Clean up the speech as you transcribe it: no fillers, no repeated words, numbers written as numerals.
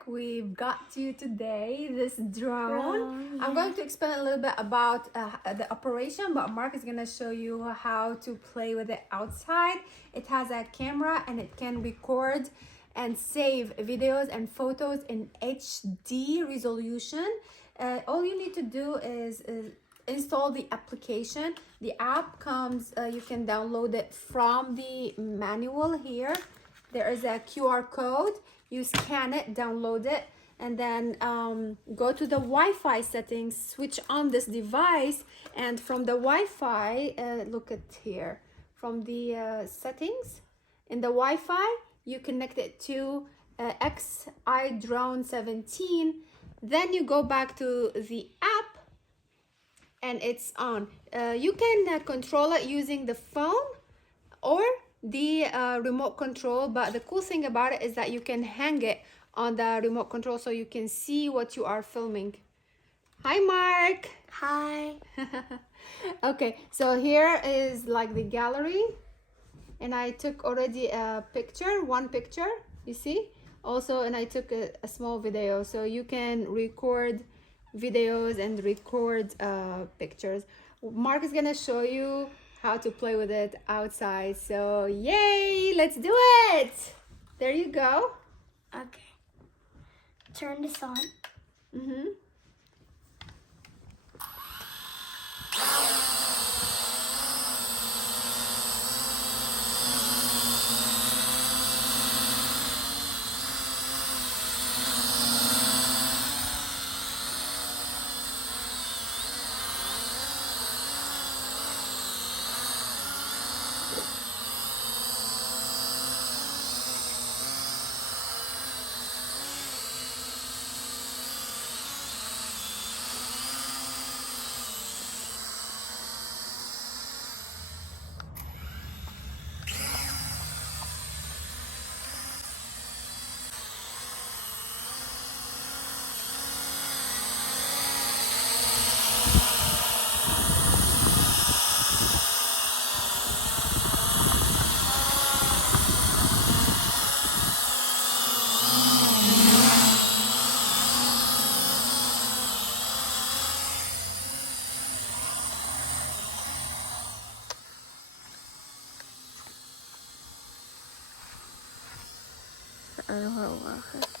Mark. We've got you today this drone. I'm going to explain a little bit about the operation, but Mark is going to show you how to play with it outside. It has a camera and it can record and save videos and photos in HD resolution. All you need to do is install the application. The app comes, you can download it from the manual here. There is a QR code. You scan it, download it, and then go to the Wi-Fi settings, switch on this device, and from the Wi-Fi, look at here, from the settings, in the Wi-Fi, you connect it to XI Drone 17. Then you go back to the app, and it's on. You can control it using the phone or the remote control, but the cool thing about it is that you can hang it on the remote control so you can see what you are filming. Hi Mark. Hi. Okay, so here is like the gallery, and I took already a picture, one picture, you see, also, and I took a small video, so you can record videos and record pictures. Mark is gonna show you how to play with it outside, so yay, let's do it. There you go. Okay. Turn this on. أروح